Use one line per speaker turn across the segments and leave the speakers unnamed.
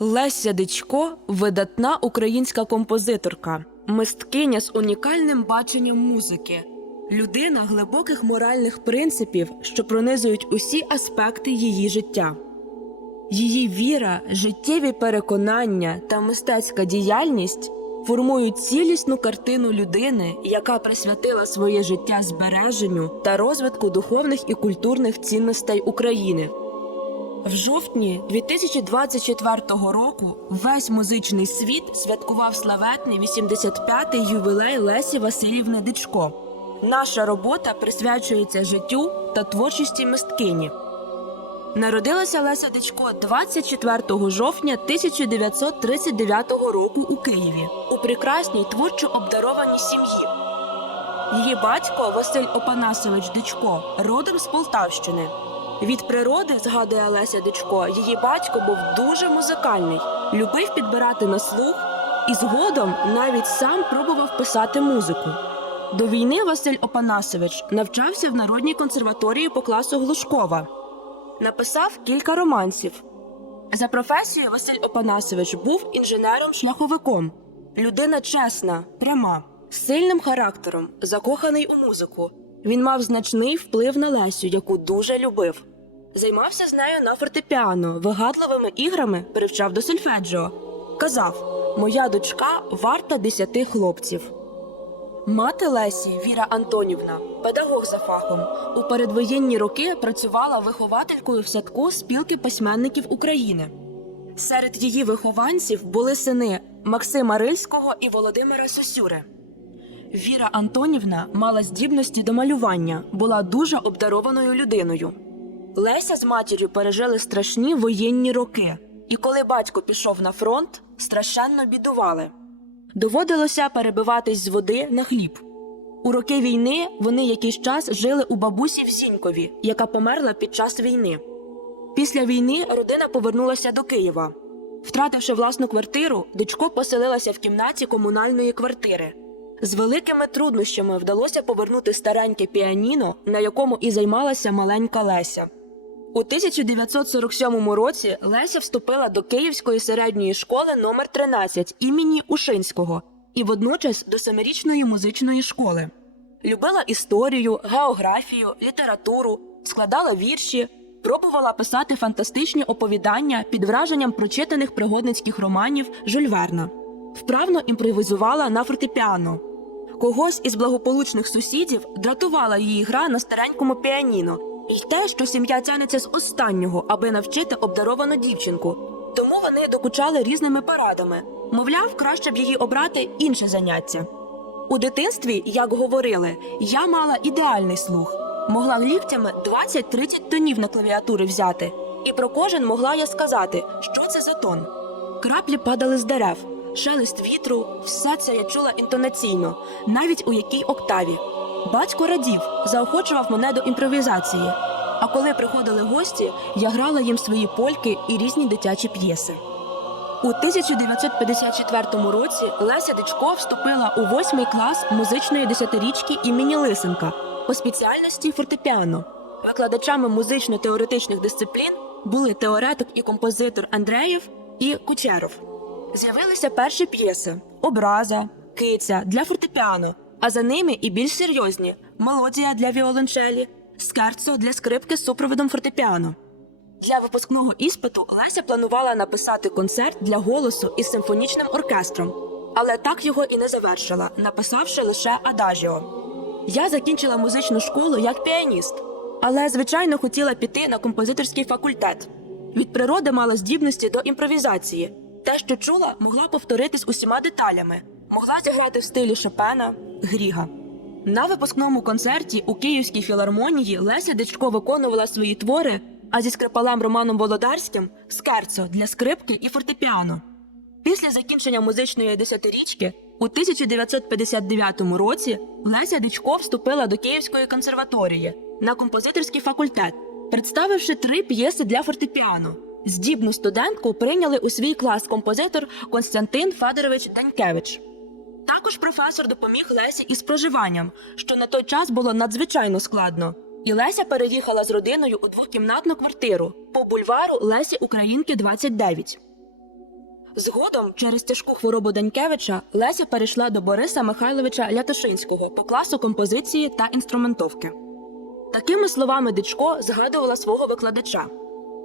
Леся Дичко видатна українська композиторка, мисткиня з унікальним баченням музики, людина глибоких моральних принципів, що пронизують усі аспекти її життя. Її віра, життєві переконання та мистецька діяльність формують цілісну картину людини, яка присвятила своє життя збереженню та розвитку духовних і культурних цінностей України. В жовтні 2024 року весь музичний світ святкував славетний 85-й ювілей Лесі Васильівни Дичко. Наша робота присвячується життю та творчості мисткині. Народилася Леся Дичко 24 жовтня 1939 року у Києві у прекрасній творчо обдарованій сім'ї. Її батько Василь Опанасович Дичко родом з Полтавщини. Від природи, згадує Леся Дичко, її батько був дуже музикальний, любив підбирати на слух і згодом навіть сам пробував писати музику. До війни Василь Опанасович навчався в Народній консерваторії по класу Глушкова. Написав кілька романсів. За професією Василь Опанасович був інженером-шляховиком. Людина чесна, пряма, з сильним характером, закоханий у музику. Він мав значний вплив на Лесю, яку дуже любив. Займався з нею на фортепіано, вигадливими іграми привчав до сольфеджіо. Казав: Моя дочка варта десяти хлопців. Мати Лесі Віра Антонівна, педагог за фахом, у передвоєнні роки працювала вихователькою в садку спілки письменників України. Серед її вихованців були сини Максима Рильського і Володимира Сосюри. Віра Антонівна мала здібності до малювання, була дуже обдарованою людиною. Леся з матір'ю пережили страшні воєнні роки, і коли батько пішов на фронт, страшенно бідували. Доводилося перебиватись з води на хліб. У роки війни вони якийсь час жили у бабусі в Сінькові, яка померла під час війни. Після війни родина повернулася до Києва. Втративши власну квартиру, дочко поселилася в кімнаті комунальної квартири. З великими труднощами вдалося повернути стареньке піаніно, на якому і займалася маленька Леся. У 1947 році Леся вступила до Київської середньої школи номер 13 імені Ушинського і водночас до семирічної музичної школи. Любила історію, географію, літературу, складала вірші, пробувала писати фантастичні оповідання під враженням прочитаних пригодницьких романів Жюль Верна. Вправно імпровізувала на фортепіано. Когось із благополучних сусідів дратувала її гра на старенькому піаніно і те, що сім'я тянеться з останнього, аби навчити обдаровану дівчинку. Тому вони докучали різними порадами. Мовляв, краще б її обрати інше заняття. У дитинстві, як говорили, я мала ідеальний слух, могла ліктями 20-30 тонів на клавіатури взяти, і про кожен могла я сказати, що це за тон. Краплі падали з дерев, шелест вітру, все це я чула інтонаційно, навіть у якій октаві. Батько радів, заохочував мене до імпровізації. А коли приходили гості, я грала їм свої польки і різні дитячі п'єси. У 1954 році Леся Дичко вступила у восьмий клас музичної десятирічки імені Лисенка по спеціальності фортепіано. Викладачами музично-теоретичних дисциплін були теоретик і композитор Андреєв і Кучеров. З'явилися перші п'єси Образа, Киця для фортепіано, а за ними і більш серйозні Мелодія для віолончелі, Скерцо для скрипки з супроводом фортепіано. Для випускного іспиту Леся планувала написати концерт для голосу із симфонічним оркестром, але так його і не завершила, написавши лише адажіо. Я закінчила музичну школу як піаніст, але звичайно хотіла піти на композиторський факультет. Від природи мала здібності до імпровізації. Те, що чула, могла повторитись усіма деталями, могла зіграти в стилі Шопена, Гріга. На випускному концерті у Київській філармонії Леся Дичко виконувала свої твори, а зі скрипалем Романом Володарським скерцо для скрипки і фортепіано. Після закінчення музичної десятирічки у 1959 році Леся Дичко вступила до Київської консерваторії на композиторський факультет, представивши три п'єси для фортепіано. Здібну студентку прийняли у свій клас композитор Константин Федорович Данькевич. Також професор допоміг Лесі із проживанням, що на той час було надзвичайно складно. І Леся переїхала з родиною у двокімнатну квартиру по бульвару Лесі Українки 29. Згодом, через тяжку хворобу Данькевича, Леся перейшла до Бориса Михайловича Лятошинського по класу композиції та інструментовки. Такими словами Дичко згадувала свого викладача.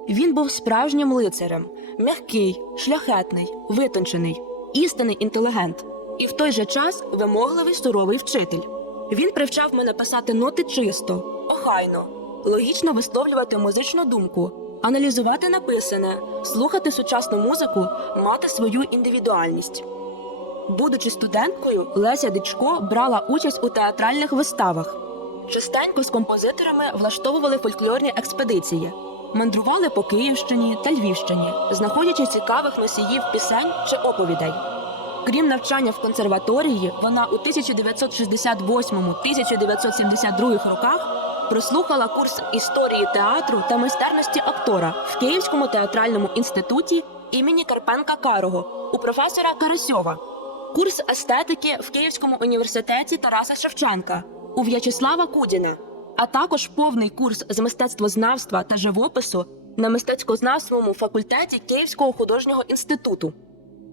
Він був справжнім лицарем, м'який, шляхетний, витончений, істинний інтелігент, і в той же час вимогливий суровий вчитель. Він привчав мене писати ноти чисто, охайно, логічно висловлювати музичну думку, аналізувати написане, слухати сучасну музику, мати свою індивідуальність. Будучи студенткою, Леся Дичко брала участь у театральних виставах. Частенько з композиторами влаштовували фольклорні експедиції, мандрували по Київщині та Львівщині, знаходячи цікавих носіїв пісень чи оповідей. Крім навчання в консерваторії, вона у 1968-1972 роках прослухала курс історії театру та майстерності актора в Київському театральному інституті імені Карпенка Карого у професора Карасьова, курс естетики в Київському університеті Тараса Шевченка у В'ячеслава Кудіна, а також повний курс з мистецтвознавства та живопису на мистецькознавствовому факультеті Київського художнього інституту.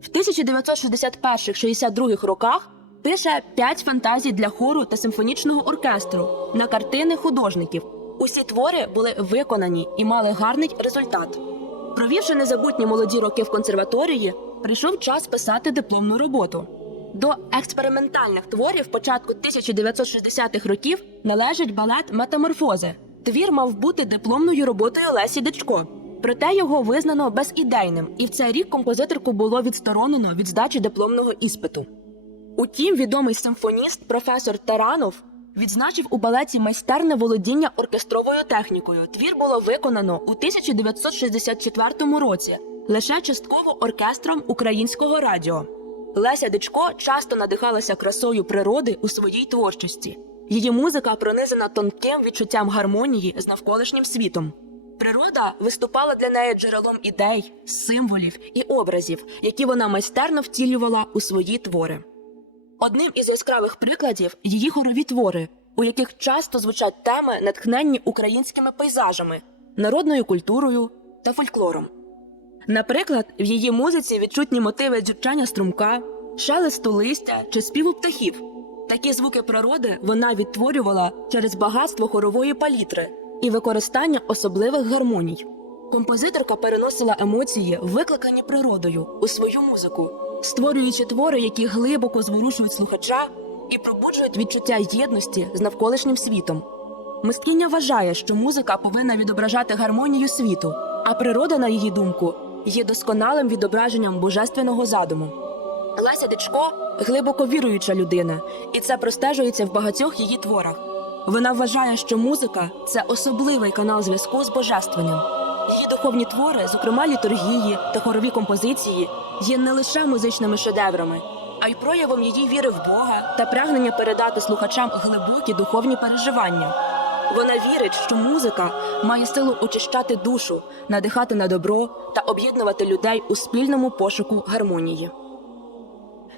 В 1961-62 роках пише п'ять фантазій для хору та симфонічного оркестру на картини художників. Усі твори були виконані і мали гарний результат. Провівши незабутні молоді роки в консерваторії, прийшов час писати дипломну роботу. До експериментальних творів початку 1960-х років належить балет Метаморфози. Твір мав бути дипломною роботою Лесі Дичко. Проте його визнано безідейним, і в цей рік композиторку було відсторонено від здачі дипломного іспиту. Утім, відомий симфоніст професор Таранов відзначив у балеті майстерне володіння оркестровою технікою. Твір було виконано у 1964 році лише частково оркестром українського радіо. Леся Дичко часто надихалася красою природи у своїй творчості. Її музика пронизана тонким відчуттям гармонії з навколишнім світом. Природа виступала для неї джерелом ідей, символів і образів, які вона майстерно втілювала у свої твори. Одним із яскравих прикладів її хорові твори, у яких часто звучать теми, натхненні українськими пейзажами, народною культурою та фольклором. Наприклад, в її музиці відчутні мотиви дзюрчання струмка, шелесту листя чи співу птахів. Такі звуки природи вона відтворювала через багатство хорової палітри і використання особливих гармоній. Композиторка переносила емоції, викликані природою, у свою музику, створюючи твори, які глибоко зворушують слухача і пробуджують відчуття єдності з навколишнім світом. Мисткиня вважає, що музика повинна відображати гармонію світу, а природа, на її думку, є досконалим відображенням божественного задуму. Леся Дичко глибоко віруюча людина, і це простежується в багатьох її творах. Вона вважає, що музика це особливий канал зв'язку з божественним. Її духовні твори, зокрема літургії та хорові композиції, є не лише музичними шедеврами, а й проявом її віри в Бога та прагнення передати слухачам глибокі духовні переживання. Вона вірить, що музика має силу очищати душу, надихати на добро та об'єднувати людей у спільному пошуку гармонії.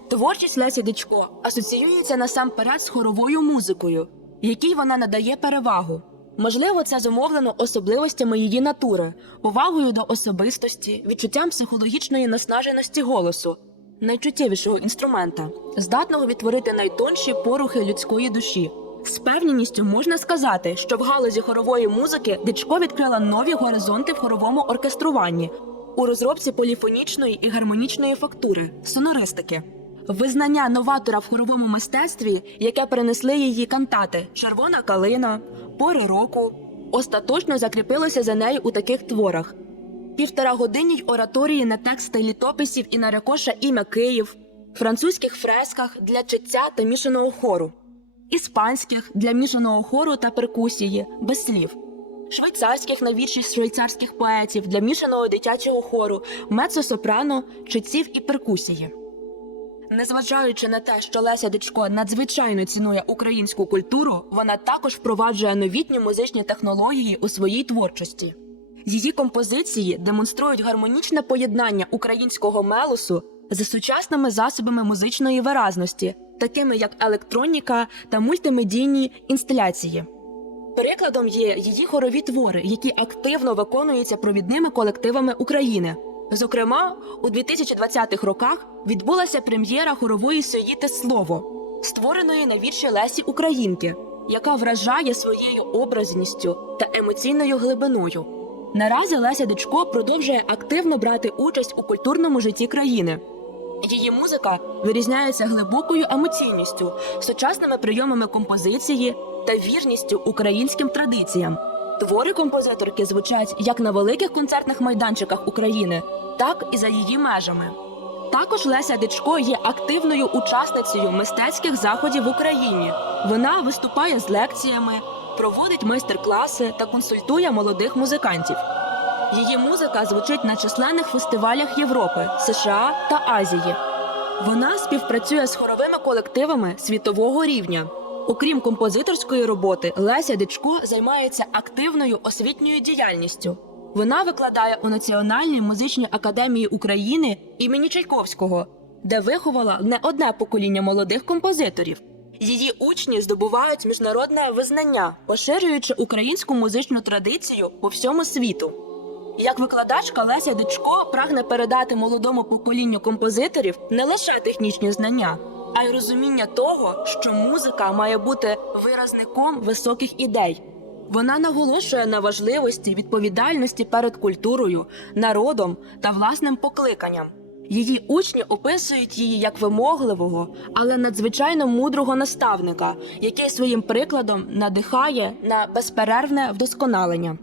Творчість Лесі Дичко асоціюється насамперед з хоровою музикою, якій вона надає перевагу. Можливо, це зумовлено особливостями її натури, повагою до особистості, відчуттям психологічної наснаженості голосу, найчуттєвішого інструмента, здатного відтворити найтонші порухи людської душі. З певненістю можна сказати, що в галузі хорової музики Дичко відкрила нові горизонти в хоровому оркеструванні у розробці поліфонічної і гармонічної фактури, сонористики. Визнання новатора в хоровому мистецтві, яке принесли її кантати Червона калина, Пори року, остаточно закріпилося за нею у таких творах: півторагодинній ораторії на тексти літописів і нарекоша ім'я Київ, французьких фресках для чиття та мішаного хору, іспанських для мішаного хору та перкусії без слів. Швейцарських на вірші швейцарських поетів для мішаного дитячого хору, мецо-сопрано, читців і перкусії. Незважаючи на те, що Леся Дичко надзвичайно цінує українську культуру, вона також впроваджує новітні музичні технології у своїй творчості. Її композиції демонструють гармонічне поєднання українського мелосу з сучасними засобами музичної виразності, такими як електроніка та мультимедійні інсталяції. Прикладом є її хорові твори, які активно виконуються провідними колективами України, Зокрема, у 2020-х роках відбулася прем'єра хорової сюїти Слово, створеної на вірші Лесі Українки, яка вражає своєю образністю та емоційною глибиною. Наразі Леся Дичко продовжує активно брати участь у культурному житті країни. Її музика вирізняється глибокою емоційністю, сучасними прийомами композиції та вірністю українським традиціям. Твори композиторки звучать як на великих концертних майданчиках України, так і за її межами. Також Леся Дичко є активною учасницею мистецьких заходів в Україні. Вона виступає з лекціями, проводить майстер-класи та консультує молодих музикантів. Її музика звучить на численних фестивалях Європи, США та Азії. Вона співпрацює з хоровими колективами світового рівня. Окрім композиторської роботи, Леся Дичко займається активною освітньою діяльністю. Вона викладає у Національній музичній академії України імені Чайковського, де виховала не одне покоління молодих композиторів. Її учні здобувають міжнародне визнання, поширюючи українську музичну традицію по всьому світу. Як викладачка Леся Дичко прагне передати молодому поколінню композиторів не лише технічні знання, а й розуміння того, що музика має бути виразником високих ідей. Вона наголошує на важливості відповідальності перед культурою, народом та власним покликанням. Її учні описують її як вимогливого, але надзвичайно мудрого наставника, який своїм прикладом надихає на безперервне вдосконалення.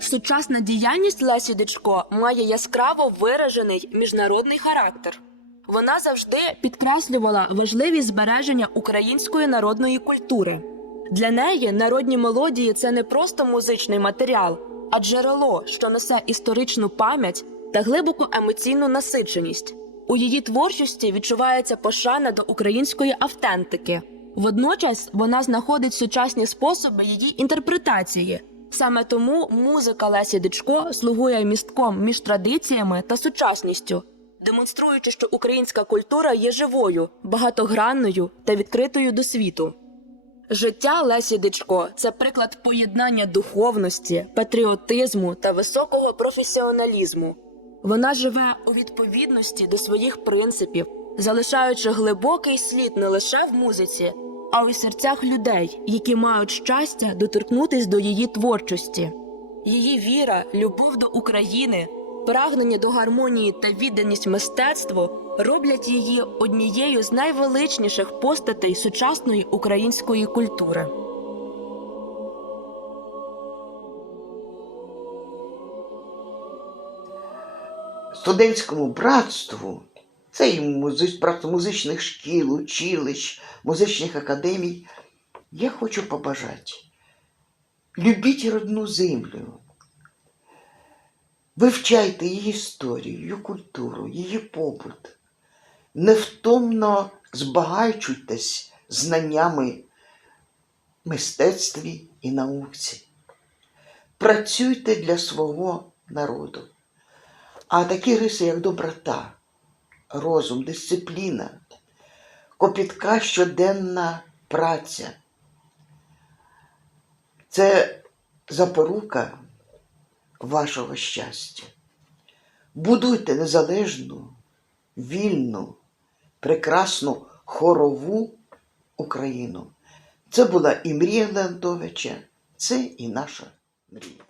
Сучасна діяльність Лесі Дичко має яскраво виражений міжнародний характер. Вона завжди підкреслювала важливість збереження української народної культури. Для неї народні мелодії це не просто музичний матеріал, а джерело, що несе історичну пам'ять та глибоку емоційну насиченість. У її творчості відчувається пошана до української автентики. Водночас вона знаходить сучасні способи її інтерпретації. Саме тому музика Лесі Дичко слугує містком між традиціями та сучасністю, демонструючи, що українська культура є живою, багатогранною та відкритою до світу. Життя Лесі Дичко це приклад поєднання духовності, патріотизму та високого професіоналізму. Вона живе у відповідності до своїх принципів, залишаючи глибокий слід не лише в музиці, а й у серцях людей, які мають щастя доторкнутись до її творчості. Її віра, любов до України, прагнення до гармонії та відданість мистецтву роблять її однією з найвеличніших постатей сучасної української культури.
студентському братству, це і братство музичних шкіл, училищ, музичних академій, я хочу побажати. Любіть родну землю. Вивчайте її історію, її культуру, її побут. Невтомно збагачуйтесь знаннями мистецтві і науці. Працюйте для свого народу. А такі риси, як доброта, розум, дисципліна, копітка щоденна праця. Це запорука вашого щастя. Будуйте незалежну, вільну, прекрасну хорову Україну. Це була і мрія Леонтовича, це і наша мрія.